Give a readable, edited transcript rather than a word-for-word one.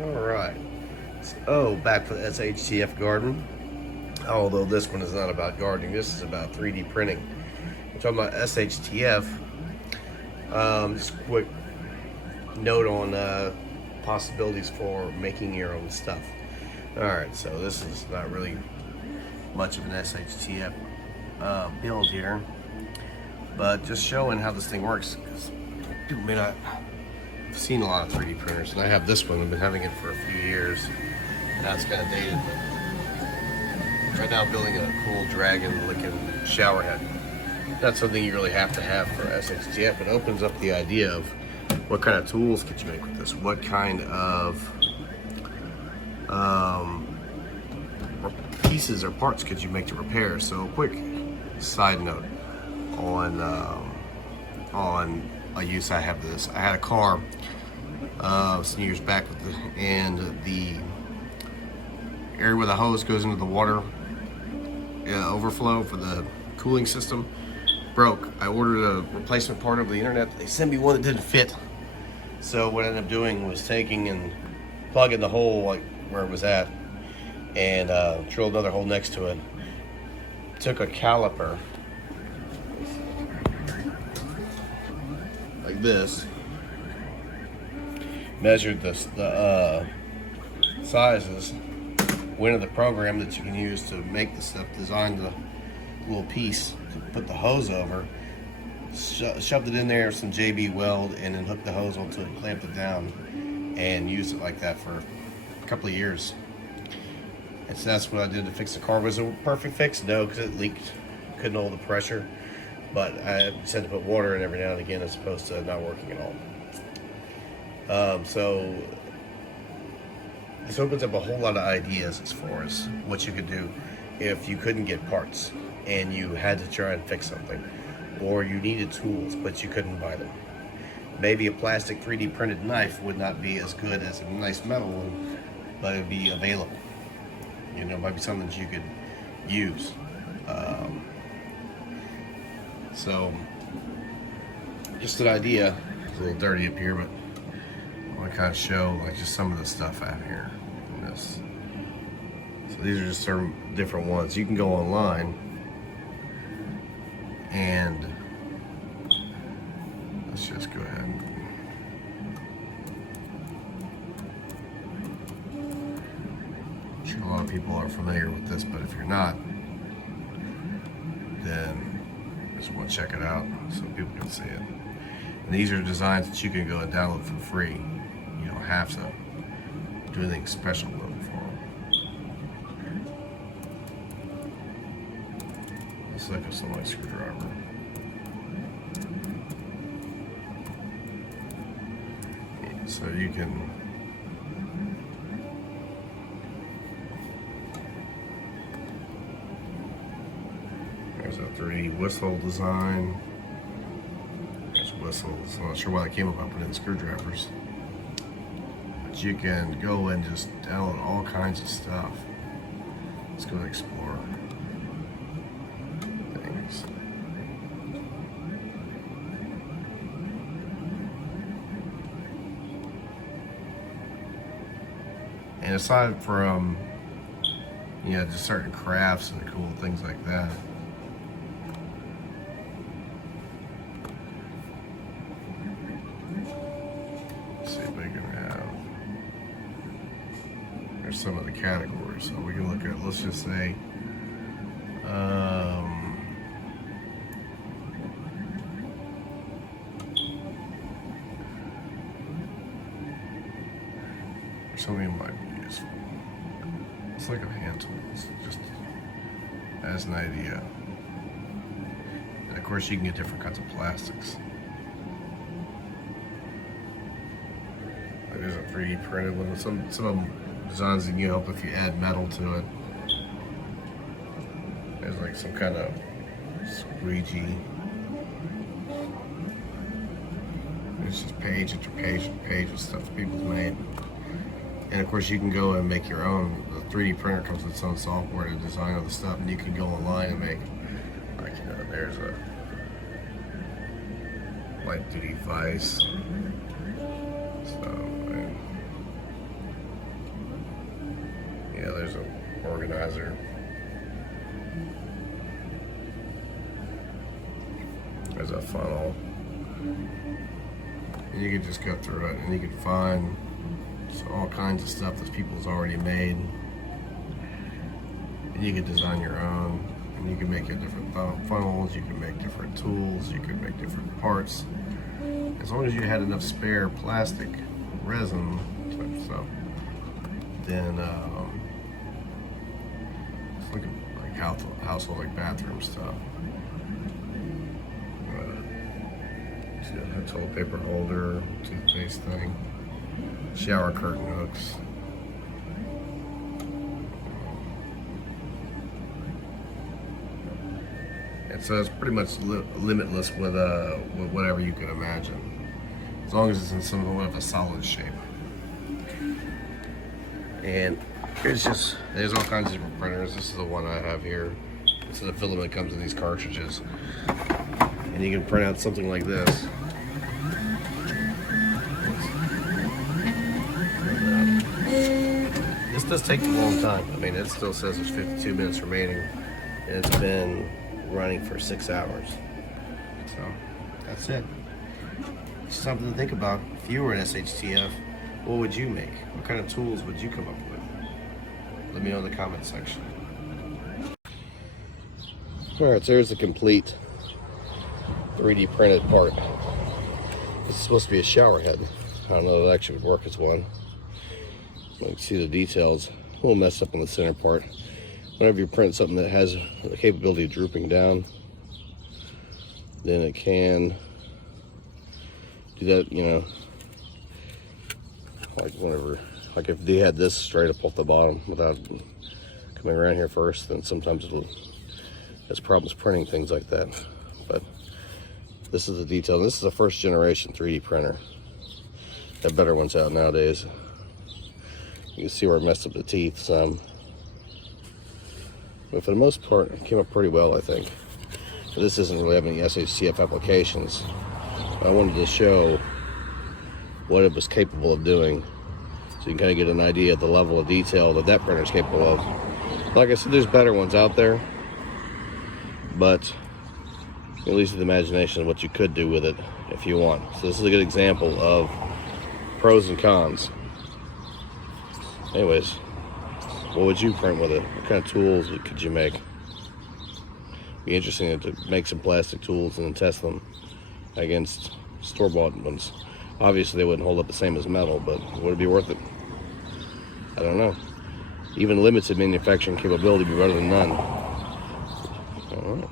Alright, so back for the SHTF garden. Although this one is not about gardening, this is about 3D printing. We're talking about SHTF. Just a quick note on possibilities for making your own stuff. Alright, so this is not really much of an SHTF build here, but just showing how this thing works. People may not have seen a lot of 3D printers, and I have this one. I've been having it for a few years. Now it's kind of dated, but right now I'm building a cool dragon-looking shower head. Not something you really have to have for SHTF. It opens up the idea of what kind of tools could you make with this? What kind of pieces or parts could you make to repair? So, quick side note on a use I have this. I had a car some years back and the area where the hose goes into the water overflow for the cooling system broke. I ordered a replacement part over the internet. They sent me one that didn't fit. So what I ended up doing was taking and plugging the hole like where it was at and drilled another hole next to it. Took a caliper like this, measured the sizes, went into the program that you can use to make the stuff, designed the little piece to put the hose over, shoved it in there, some JB weld, and then hooked the hose onto it, clamped it down, and used it like that for a couple of years. And so that's what I did to fix the car. Was it a perfect fix? No, because it leaked, couldn't hold the pressure. But I just had to put water in every now and again as opposed to not working at all. So this opens up a whole lot of ideas as far as what you could do if you couldn't get parts and you had to try and fix something, or you needed tools but you couldn't buy them. Maybe a plastic 3D printed knife would not be as good as a nice metal one, but it'd be available. You know, it might be something that you could use. So, just an idea. It's a little dirty up here, but I want to kind of show like just some of the stuff I have here in this. So these are just certain different ones. You can go online and let's just go ahead and I'm sure a lot of people are familiar with this, but if you're not, then just want to check it out so people can see it. And these are designs that you can go and download for free. You don't have to do anything special with them for them. Let's look at some screwdriver. So you can there's a 3D whistle design. There's whistles. I'm not sure why they came up by putting in screwdrivers. But you can go and just download all kinds of stuff. Let's go and explore things. And aside from, you know, just certain crafts and cool things like that, some of the categories. So we can look at, let's just say, something might be useful. It's like a hand tool, just as an idea. And of course you can get different kinds of plastics. Like there's a 3D printed one. Some of them designs that you help if you add metal to it. There's like some kind of squeegee. It's just page after page after page of stuff people's made. And of course you can go and make your own. The 3D printer comes with its own software to design all the stuff, and you can go online and make, like, you know, there's a light duty vise. So, Yeah, there's an organizer. There's a funnel. And you can just go through it and you can find all kinds of stuff that people's already made. And you can design your own. And you can make your different funnels, you can make different tools, you can make different parts. As long as you had enough spare plastic, resin type stuff, then it's like household, like bathroom stuff. See a toilet paper holder, toothpaste thing, shower curtain hooks. And so it's pretty much limitless with whatever you can imagine, as long as it's in somewhat of a solid shape. And there's all kinds of different printers. This is the one I have here. This is the filament that comes in these cartridges, and you can print out something like this. This does take a long time. I mean, it still says there's 52 minutes remaining, and it's been running for 6 hours. So that's it. Something to think about. If you were an SHTF, what would you make? What kind of tools would you come up with? Let me know in the comment section. Alright, so here's the complete 3D printed part. This is supposed to be a shower head. I don't know if it actually would work as one. You can see the details. A little messed up on the center part. Whenever you print something that has the capability of drooping down, then it can do that, you know, like if they had this straight up off the bottom without coming around here first, then sometimes there's problems printing things like that. But this is the detail. This is a first generation 3D printer. There are better ones out nowadays. You can see where it messed up the teeth some. But for the most part, it came up pretty well, I think. But this doesn't really have any SHTF applications. I wanted to show what it was capable of doing, so you can kind of get an idea of the level of detail that printer is capable of. Like I said, there's better ones out there, but at least the imagination of what you could do with it if you want. So this is a good example of pros and cons. Anyways, what would you print with it? What kind of tools could you make? Be interesting to make some plastic tools and then test them against store-bought ones. Obviously they wouldn't hold up the same as metal, but would it be worth it? I don't know. Even limited manufacturing capability would be better than none. I don't know.